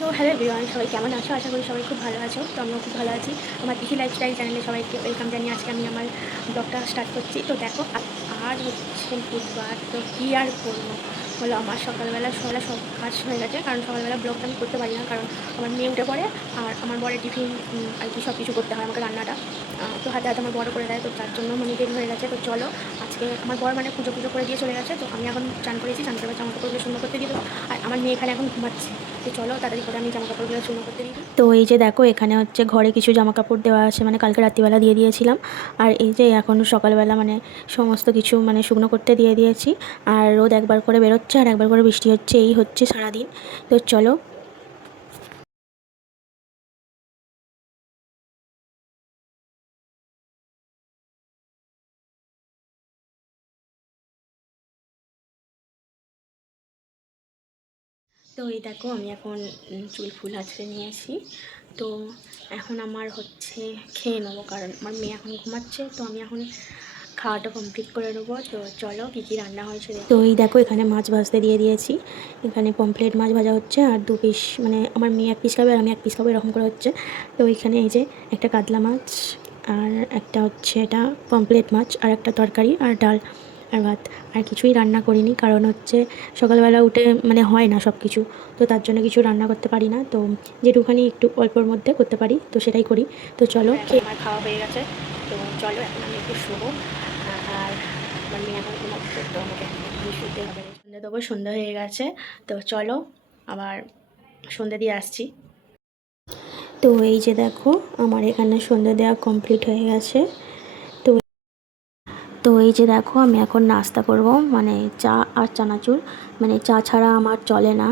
So hello everyone, সবাই কেমন আছো? আশা করি সবাই খুব ভালো আছো। তো আমিও খুব ভালো আছি। আমার তিথি লাইফস্টাইল চ্যানেলে সবাইকে ওয়েলকাম জানিয়ে আজকে আমি আমার ব্লগটা স্টার্ট করছি। তো দেখো আজ হচ্ছে বুধবার, তো কী আর করবো বলো, আমার সকালবেলা সব কাজ হয়ে গেছে। কারণ সকালবেলা ব্লগটা আমি করতে পারি না, কারণ আমার মেয়ে উঠে পড়ে আর আমার বরের টিফিন আর কি সব কিছু করতে হয় আমাকে, রান্নাটা তো হাতে হাতে আমার বড় করে দেয়। তো তার জন্য মানে দেরি হয়ে গেছে। তো চলো, আজকে আমার বর মানে পুজো করে দিয়ে চলে গেছে। তো আমি এখন চান করেছি, চান করে জামা কাপড়গুলো সুন্দর করতে দিয়ে দেবো। আর আমার মেয়ে এখানে এখন ঘুমাচ্ছে। তো চলো তাড়াতাড়ি করে আমি জামা কাপড়গুলো শুকনো করতে দিই। তো এই যে দেখো, এখানে হচ্ছে ঘরে কিছু জামা কাপড় দেওয়া আছে, মানে কালকে রাত্রিবেলা দিয়ে দিয়েছিলাম। আর এই যে এখন সকালবেলা মানে সমস্ত কিছু মানে শুকনো করতে দিয়ে দিয়েছি। আর রোদ একবার করে বেরোচ্ছে আর একবার করে বৃষ্টি হচ্ছে, এই হচ্ছে সারাদিন। তো চলো। তো এই দেখো, আমি এখন চুল ফুল আছড়ে নিয়েছি। তো এখন আমার হচ্ছে খেয়ে নেবো, কারণ আমার মেয়ে এখন ঘুমাচ্ছে। তো আমি এখন খাওয়াটা কমপ্লিট করে নেবো। তো চলো কী কী রান্না হয়েছে। তো এই দেখো, এখানে মাছ ভাজতে দিয়ে দিয়েছি। এখানে পমফ্লেট মাছ ভাজা হচ্ছে, আর 2 পিস, মানে আমার মেয়ে 1 পিস খাবে আর আমি 1 পিস খাবো, এরকম করে হচ্ছে। তো এখানে এই যে একটা কাতলা মাছ, আর একটা হচ্ছে এটা পমফ্লেট মাছ, আর একটা তরকারি আর ডাল আর ভাত। আর কিছুই রান্না করিনি, কারণ হচ্ছে সকালবেলা উঠে মানে হয় না সব কিছু। তো তার জন্য কিছু রান্না করতে পারি না। তো যেটুখানি একটু অল্পর মধ্যে করতে পারি তো সেটাই করি। তো চলো, আমার খাওয়া হয়ে গেছে। তো চলো এখন আমি একটু শুবো। আর আমার মেয়ে এখন ঘুমাচ্ছে, তো আমাকে শুতে হবে। সন্ধ্যে দেবো, সন্ধ্যা হয়ে গেছে। তো চলো আবার সন্ধ্যে দিয়ে আসছি। তো এই যে দেখো, আমার এখানে সন্ধ্যে দেওয়া কমপ্লিট হয়ে গেছে। তো তো এই যে দেখো, আমি এখন নাস্তা করব, মানে চা আর চানাচুর। মানে চা ছাড়া আমার চলে না।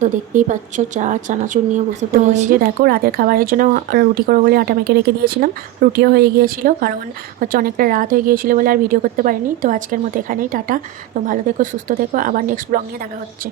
তো দেখতেই পাচ্ছ, চা চানাচুর নিয়ে বসে পড়েছি। তো এই যে দেখো, রাতের খাবারের জন্য রুটি করবো বলে আটা মেখে রেখে দিয়েছিলাম। রুটিও হয়ে গিয়েছিল, কারণ হচ্ছে অনেকটা রাত হয়ে গিয়েছিল বলে আর ভিডিও করতে পারিনি। তো আজকের মতো এখানেই টাটা। তো ভালো থেকো, সুস্থ থেকো, আবার নেক্সট ব্লগ নিয়ে দেখা হচ্ছে।